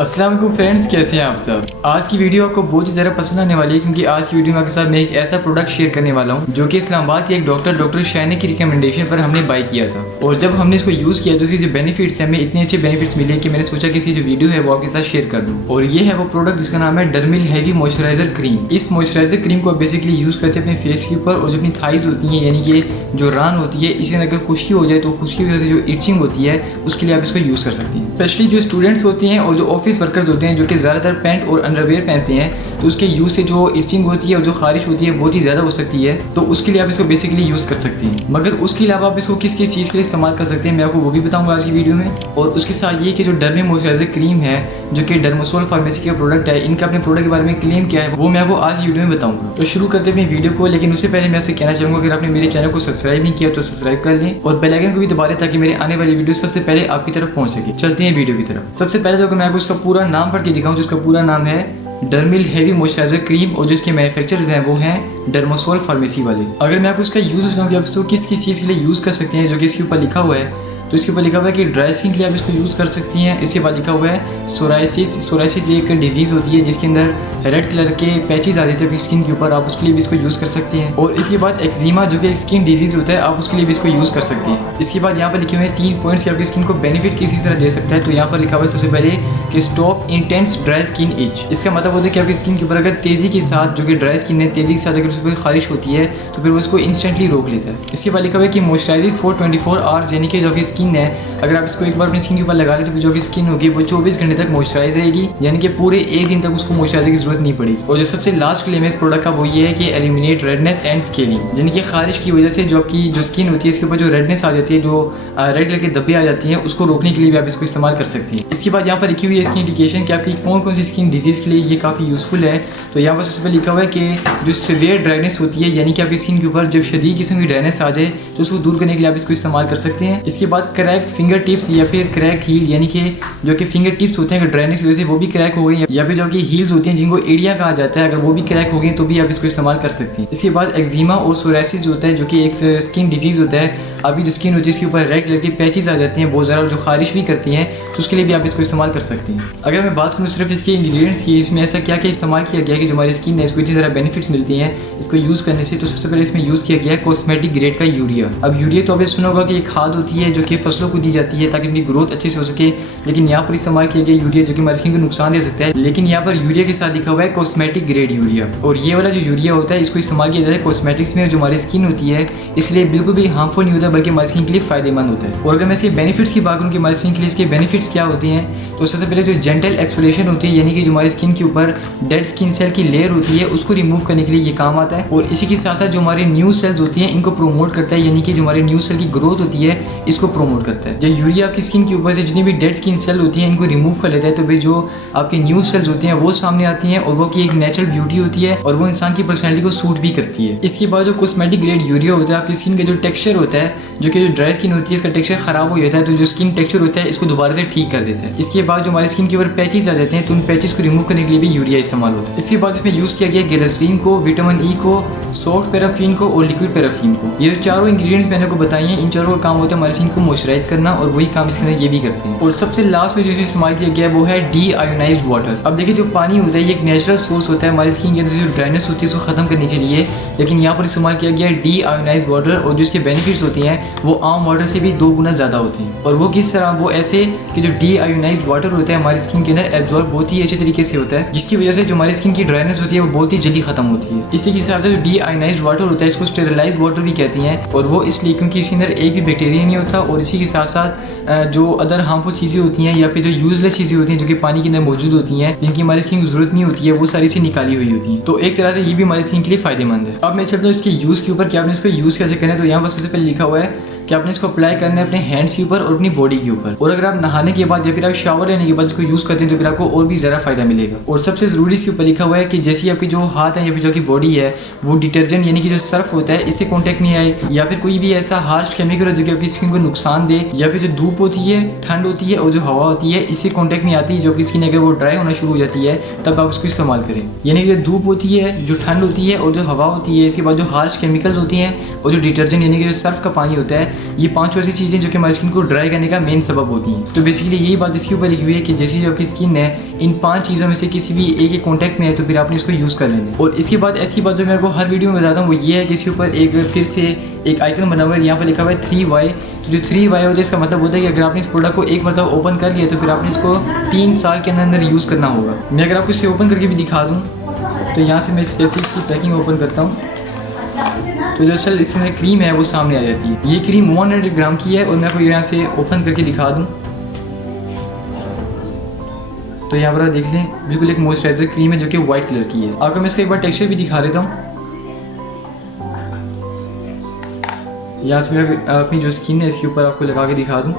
अस्सलाम वालेकुम फ्रेंड्स, कैसे हैं आप सब। आज की वीडियो आपको बहुत ही ज़्यादा पसंद आने वाली है क्योंकि आज की वीडियो में आपके साथ मैं एक ऐसा प्रोडक्ट शेयर करने वाला हूं जो कि इस्लामाबाद के एक डॉक्टर शाइनी की रिकमेंडेशन पर हमने बाय किया था। और जब हमने इसको यूज़ किया तो इसके जो बेनिफिट्स हैं, हमें इतने अच्छे बेनिफिट्स मिले कि मैंने सोचा कि इसकी जो वीडियो है वो आपके साथ शेयर कर दूँ। और ये है वो प्रोडक्ट जिसका नाम है डर्मिल हैवी मॉइस्चराइजर क्रीम। इस मॉइस्चराइजर क्रीम को आप बेसिकली यूज़ करते हैं अपने फेस के ऊपर, और जो अपनी थाइज होती हैं यानी कि जो रान होती है, इसके अंदर अगर खुश्की हो जाए तो खुश्की की वजह से जो इचिंग होती है उसके लिए आप इसको यूज़ कर सकती हैं। स्पेशली जो स्टूडेंट्स होते हैं और जो ऑफिस वर्कर्स होते हैं जो कि ज़्यादातर पैंट और अंडरवेयर पहनते हैं, तो उसके यूज़ से जो इचिंग होती है और जो खारिश होती है बहुत ही ज़्यादा हो सकती है, तो उसके लिए आप इसको बेसिकली यूज़ कर सकती हैं। मगर उसके अलावा आप इसको किस किस चीज़ के लिए इस्तेमाल कर सकते हैं मैं आपको वो भी बताऊंगा आज की वीडियो में। और उसके साथ ये कि जो डर्मी मॉइस्चराइजर क्रीम है जो कि डर्मासोल फार्मेसी का प्रोडक्ट है, इनका अपने प्रोडक्ट के बारे में क्लेम क्या है वो मैं आपको आज वीडियो में बताऊंगा। तो शुरू करते हैं वीडियो को, लेकिन उससे पहले मैं आपसे कहना चाहूँगा अगर आपने मेरे चैनल को सब्सक्राइब नहीं किया तो सब्सक्राइब कर लें और बेल आइकन को भी दबा दें ताकि मेरे आने वाली वीडियो सबसे पहले आपकी तरफ पहुँच सके। चलते हैं वीडियो की तरफ। सबसे पहले तो अगर मैं आपको इसका पूरा नाम पढ़ के दिखाऊँ तो इसका पूरा नाम है डर्मिल हैवी मॉइस्चराइजर क्रीम, और जो इसके मैन्युफैक्चरर्स हैं वो हैं डर्मासोल फार्मेसी वाले। अगर मैं आपको इसका यूज़ बताऊँ कि आप इसको किस किस चीज़ के लिए यूज़ कर सकते हैं, जो कि इसके ऊपर लिखा हुआ है, तो इसके ऊपर लिखा हुआ है कि ड्राई स्किन के लिए आप इसको यूज़ कर सकती हैं। इसके बाद लिखा हुआ है सोराइसिस एक डिजीज़ होती है जिसके अंदर रेड कलर के पैचेस आ जाते हैं अपनी स्किन के ऊपर, आप उसके लिए भी इसको यूज़ कर सकती हैं। और इसके बाद एक्जिमा जो कि स्किन डिजीज़ होता है, आप उसके लिए भी इसको यूज़ कर सकती हैं। इसके बाद यहाँ पर लिखे हुए हैं 3 पॉइंट्स कि आपकी स्किन को बेनिफिट किसी तरह दे सकता है। तो यहाँ पर लिखा हुआ है सबसे पहले कि stop intense dry skin etch. इसका मतलब होता है कि आपकी स्किन के ऊपर अगर तेज़ी के साथ जो कि ड्राई स्किन है, तेज़ी के साथ अगर उसमें खारिश होती है तो फिर वो इसको इंस्टेंटली रोक लेता है। इसके बाद लिखा हुआ है कि मॉइस्चराइज फॉर 24 आवर्स, यानी कि जो आपकी स्किन है अगर आप इसको एक बार अपनी स्किन के ऊपर लगा लें तो जो आपकी स्किन होगी वो 24 घंटे तक मॉइस्चराइज रहेगी, यानी कि पूरे एक दिन तक उसको मॉइस्चराइजर की जरूरत नहीं पड़ेगी। और जो सबसे लास्ट क्लेम है इस प्रोडक्ट का वो ये है कि एलिमिनेट रेडनेस एंड स्केलिंग, यानी कि खारिश की वजह से जो आपकी जो स्किन होती है इसके ऊपर जो रेडनेस आ जाती है, जो रेड कलर के धब्बे आ जाती हैं, उसको रोकने के लिए भी आप इसको इस्तेमाल कर सकती हैं। इसके बाद यहाँ पर लिखी हुई है इसकी इंडिकेशन कि आपकी कौन कौन सी स्किन डिजीज़ के लिए ये काफ़ी यूज़फुल है। तो यहाँ पर सबसे पहले लिखा हुआ है कि जो सीवियर ड्राइनेस होती है, यानी कि आपकी स्किन के ऊपर जब शदीद किस्म की ड्राइनेस आ जाए तो उसको दूर करने के लिए आप इसको इस्तेमाल कर सकते हैं। इसके बाद क्रैक्ड फिंगर टिप्स या फिर क्रैक्ड हील, यानी कि जो कि फिंगर टिप्स होते हैं अगर ड्राइनेस की वजह से वो भी क्रैक हो गई, या फिर जो आपकी हील्स होती हैं जिनको एड़िया कहा जाता है, अगर वो भी क्रैक हो गई तो भी आप इसको इस्तेमाल कर सकती हैं। इसके बाद एक्जिमा और सोराइसिस होता है जो कि एक स्किन डिजीज़ होता है, आपकी जो स्किन होती है इसके ऊपर रेड कलर के पैचेस आ जाते हैं बहुत ज़्यादा, जो खारिश भी करती हैं, तो उसके लिए भी आप इसको इस्तेमाल कर सकती हैं। अगर मैं बात करूँ सिर्फ इसके इंग्रीडियंट्स की, इसमें ऐसा क्या क्या इस्तेमाल किया गया है कि जो हमारी स्किन है इसको इतनी ज़्यादा बेनिफिट्स मिलती हैं इसको यूज़ करने से। तो सबसे पहले इसमें यूज़ किया गया है कॉस्मेटिक ग्रेड का यूरिया। अब यूरिया तो आपने सुना होगा कि एक खाद होती है जो कि फसलों को दी जाती है ताकि उनकी ग्रोथ अच्छे से हो सके, लेकिन यहाँ पर इस्तेमाल किया गया यूरिया जो कि हमारी स्किन को नुकसान दे सकता है, लेकिन यहाँ पर यूरिया के साथ लिखा हुआ है कॉस्मेटिक ग्रेड यूरिया। और ये वाला जो यूरिया होता है इसको इस्तेमाल किया जाता है कॉस्मेटिक्स में, जो हमारी स्किन होती है इसलिए बिल्कुल भी हार्मफुल नहीं होता बल्कि हमारी स्किन के लिए फायदेमंद होता है। और अगर मैं इसके बेनिफिट्स की बात करूँ कि हमारी स्किन के लिए इसके बेनिफिट्स क्या होते हैं, तो सबसे पहले जो जेंटल एक्सफोलिएशन होती है, यानी कि जो हमारी स्किन के ऊपर डेड स्किन सेल की लेयर होती है उसको रिमूव करने के लिए ये काम आता है। और इसी के साथ साथ जो हमारी न्यू सेल्स होती हैं इनको प्रोमोट करता है, यानी कि जो हमारी न्यू सेल की ग्रोथ होती है इसको प्रोमोट करता है। जब यूरिया आपकी स्किन के ऊपर से जितनी भी डेड स्किन सेल होती हैं इनको रिमूव कर लेता है तो भाई जो आपकी न्यू सेल्स होती हैं वो सामने आती हैं और वो की एक नेचुरल ब्यूटी होती है और वो इंसान की पर्सनैलिटी को सूट भी करती है। इसके बाद जो कॉस्मेटिक ग्रेड यूरिया होता है आपकी स्किन का जो टेक्सचर होता है, जो कि जो ड्राई स्किन होती है इसका टेक्सचर खराब हो जाता है, तो जो स्किन टेक्सचर होता है इसको दोबारा से ठीक कर देता है। इसके बाद जो हमारी स्किन के ऊपर पैचेस आ जाते हैं तो उन पैचेस को रिमूव करने के लिए भी यूरिया इस्तेमाल होता है। इसके बाद इसमें यूज़ किया गया ग्लिसरीन को, विटामिन ई को, सॉफ्ट पैराफिन को और लिक्विड पैराफिन को। ये जो चारों इंग्रेडिएंट्स मैंने आपको बताए हैं, इन चारों का काम होता है हमारी स्किन को मॉइस्चराइज करना, और वही काम इसके अंदर ये भी करते हैं। और सबसे लास्ट में जो इस्तेमाल किया गया है वो है डी आयोनाइज्ड वाटर। अब देखिए जो पानी होता है ये एक नेचुरल सोर्स होता है हमारी स्किन के अंदर जो ड्राइनेस होती है उसको खत्म करने के लिए, लेकिन यहाँ पर इस्तेमाल किया गया है डी आयोनाइज्ड वाटर, और जो इसके बेनिफिट्स होते हैं वो आम वाटर से भी 2 गुना ज़्यादा होते हैं। और वो किस तरह, वो ऐसे कि जो डी आयोनाइज्ड वाटर होता है हमारी स्किन के अंदर एब्जॉर्ब बहुत ही अच्छे तरीके से होता है, जिसकी वजह से जो हमारी स्किन की ड्राइनेस होती है वो बहुत ही जल्दी खत्म होती है। इसी के साथ साथ जो डी आयोनाइज्ड वाटर होता है इसको स्टेरिलाइज वाटर भी कहती हैं, और वो इसलिए क्योंकि इसके अंदर एक भी बैक्टीरिया नहीं होता, और इसी के साथ साथ जो अदर हार्मफुल चीज़ें होती हैं या फिर जो यूजलेस चीज़ें होती हैं जो कि पानी के अंदर मौजूद होती हैं जिनकी हमारी स्किन की जरूरत नहीं होती है वो सारी सी निकाली हुई होती हैं। तो एक तरह से ये भी हमारी स्किन के लिए फायदेमंद है। अब मैं चलता हूँ इसके यूज़ के ऊपर कि आपने इसको यूज़ कैसे करना है। तो यहाँ पर सबसे पहले लिखा हुआ है कि आपने इसको अप्लाई करना है अपने हैंड्स के ऊपर और अपनी बॉडी के ऊपर, और अगर आप नहाने के बाद या फिर आप शावर लेने के बाद इसको यूज़ करते हैं तो फिर आपको और भी ज़्यादा फायदा मिलेगा। और सबसे ज़रूरी इसके ऊपर लिखा हुआ है कि जैसे आपके जो हाथ है या फिर जो की बॉडी है वो डिटर्जेंट यानी कि जो सर्फ होता है इससे कॉन्टैक्ट नहीं आए, या फिर कोई भी ऐसा हार्श केमिकल हो जो कि आपकी स्किन को नुकसान दे, या फिर जो धूप होती है, ठंड होती है और जो हवा होती है इससे कॉन्टैक्ट नहीं आती, जो कि स्किन अगर वो ड्राई होना शुरू हो जाती है तब आप उसको इस्तेमाल करें। यानी कि जो धूप होती है, जो ठंड होती है और जो हवा होती है, इसके बाद जो हार्श केमिकल्स होती हैं और जो डिटर्जेंट यानी कि जो सर्फ का पानी होता है ये 5 ऐसी चीज़ें जो कि हमारी स्किन को ड्राई करने का मेन सबब होती हैं। तो बेसिकली यही बात इसके ऊपर लिखी हुई है कि जैसे जो आपकी स्किन है इन 5 चीज़ों में से किसी भी एक एक कॉन्टैक्ट में है तो फिर आपने इसको यूज़ कर लेना है। और इसके बाद ऐसी बात जो मैं आपको हर वीडियो में बताता हूँ वो ये है कि इसके ऊपर एक फिर से एक आइकन बना हुआ है, यहाँ पर लिखा हुआ है 3Y। तो जो 3Y होता है इसका मतलब होता है कि अगर आपने इस प्रोडक्ट को एक मतलब ओपन कर लिया तो फिर आपने इसको 3 साल के अंदर यूज़ करना होगा। मैं अगर आपको इसे ओपन करके भी दिखा दूँ तो यहाँ से मैं जैसे इसकी पैकिंग ओपन करता हूँ तो दरअसल इसमें क्रीम है वो सामने आ जाती है। ये क्रीम 100 ग्राम की है और मैं आपको यहाँ से ओपन करके दिखा दूँ तो यहाँ पर आप देख लें बिल्कुल एक मॉइस्चराइजर क्रीम है जो कि वाइट कलर की है। आपको मैं इसका एक बार टेक्सचर भी दिखा देता हूँ। यहाँ से मैं अपनी जो स्किन है इसके ऊपर आपको लगा के दिखा दूँ।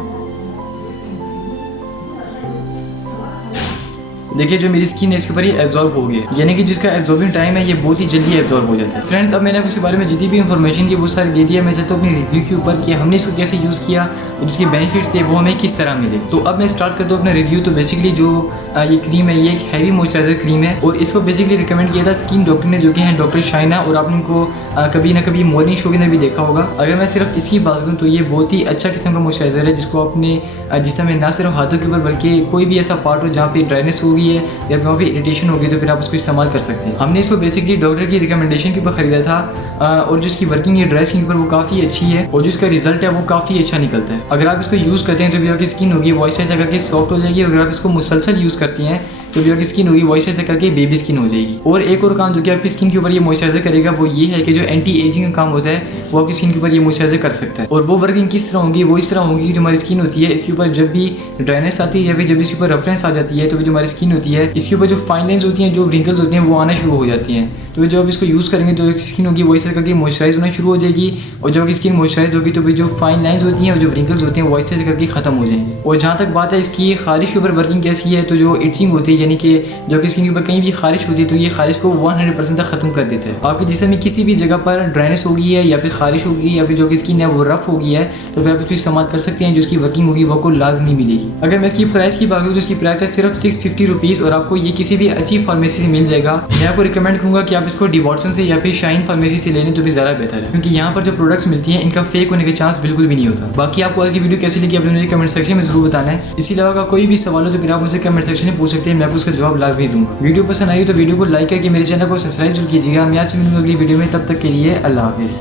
देखिए जो मेरी स्किन है इसके ऊपर ये एब्जॉर्ब हो गया, यानी कि जिसका एब्जॉर्बिंग टाइम है ये बहुत ही जल्दी एब्जॉर्ब हो जाता है। फ्रेंड्स अब मैंने आपको इसके बारे में जितनी भी इन्फॉर्मेशन की वो सारी दे दिया। मैं चाहता हूँ अपनी रिव्यू के ऊपर कि हमने इसको कैसे यूज़ किया और उसके बेनिफिट्स थे वो हमें किस तरह मिले। तो अब मैं स्टार्ट करता हूँ अपना रिव्यू। तो बेसिकली जो ये क्रीम है ये एक हैवी मॉइस्चराइजर क्रीम है और इसको बेसिकली रिकमेंड किया था स्किन डॉक्टर ने जो कि हैं डॉक्टर शाइना, और आपने उनको कभी ना कभी मॉर्निंग शो के अंदर भी देखा होगा। अगर मैं सिर्फ इसकी बात करूँ तो ये बहुत ही अच्छा किस्म का मॉइस्चराइजर है जिसको आपने जिसमें ना सिर्फ हाथों के ऊपर बल्कि कोई भी ऐसा पार्ट हो जहाँ पे ड्राइनेस हो गई है या वहाँ पे इरिटेशन हो गई तो फिर आप उसको इस्तेमाल कर सकते हैं। हमने इसको बेसिकली डॉक्टर की रिकमेंडेशन के ऊपर ख़रीदा था और जो इसकी वर्किंग है ड्राई स्किन के ऊपर वो काफ़ी अच्छी है और जो इसका रिजल्ट है वो काफ़ी अच्छा निकलता है। अगर आप इसको यूज़ करते हैं तो भी आपकी स्किन होगी वॉइस करके सॉफ्ट हो जाएगी। अगर आप इसको मुसलसल यूज़ करती हैं तो भी आपकी स्किन होगी मॉइस्चराइजर करके बेबी स्किन हो जाएगी। और एक और काम जो कि आपकी स्किन के ऊपर ये मॉइस्चराइजर करेगा वो ये है कि जो एंटी एजिंग का काम होता है वो आपकी स्किन के ऊपर ये मॉइस्चराइजर कर सकता है। और वो वर्किंग किस तरह होगी, वो इस तरह होगी कि जो हमारी स्किन होती है इसके ऊपर जब भी ड्राइनेस आती है या फिर जब इसके ऊपर रेफरेंस आ जाती है तो जो हमारी स्किन होती है इसके ऊपर जो फाइन लाइन्स होती हैं, जो रिंकल्स होती हैं वो आना शुरू हो जाती हैं। तो जब आप इसको यूज़ करेंगे तो स्किन होगी वो इस तरह करके मॉइस्चराइज होना शुरू हो जाएगी और जब आपकी स्किन मॉइस्चराइज होगी तो जो फाइन लाइन्स होती हैं और जो रिंकल्स होते हैं वो इस तरह करके ख़त्म हो जाएंगे। और जहाँ तक बात है इसकी खारिश के ऊपर वर्किंग कैसी है, तो जो इचिंग होती है यानी कि जब आपकी स्किन के ऊपर कहीं भी खारिश होती है तो ये खारिश को 100% तक ख़त्म कर देता है। आपके जिसम में किसी भी जगह पर ड्राइनेस हो गई है या फिर खारिश हो गई या फिर जो की स्किन है वो रफ हो गई है तो फिर आप इसको इस्तेमाल कर सकते हैं। जो इसकी वर्किंग होगी वो आपको लाजमी मिलेगी। अगर मैं इसकी प्राइस की बात करूँ तो इसकी प्राइस है सिर्फ 650 रुपीज़ और आपको ये किसी भी अच्छी फार्मेसी से मिल जाएगा। मैं आपको रिकमेंड करूँगा कि आप इसको डिवॉर्सन से या फिर शाइन फार्मेसी से लेने तो भी ज़्यादा बेहतर है, क्योंकि यहाँ पर जो प्रोडक्ट्स मिलती हैं इनका फेक होने का चांस बिल्कुल भी नहीं होता। बाकी आपको आज की वीडियो कैसी लगी आपने मुझे कमेंट सेक्शन में जरूर बताना है। इसी अलावा कोई भी सवाल हो तो फिर आप मुझे कमेंट सेक्शन में पूछ सकते हैं, मैं आपको उसका जवाब लाजमी दूंगा। वीडियो पसंद आई तो वीडियो को लाइक करके मेरे चैनल को सब्सक्राइब जरूर कीजिएगा। मैं आज से मिलूंगा अगली वीडियो में, तब तक के लिए अल्लाह हाफिज़।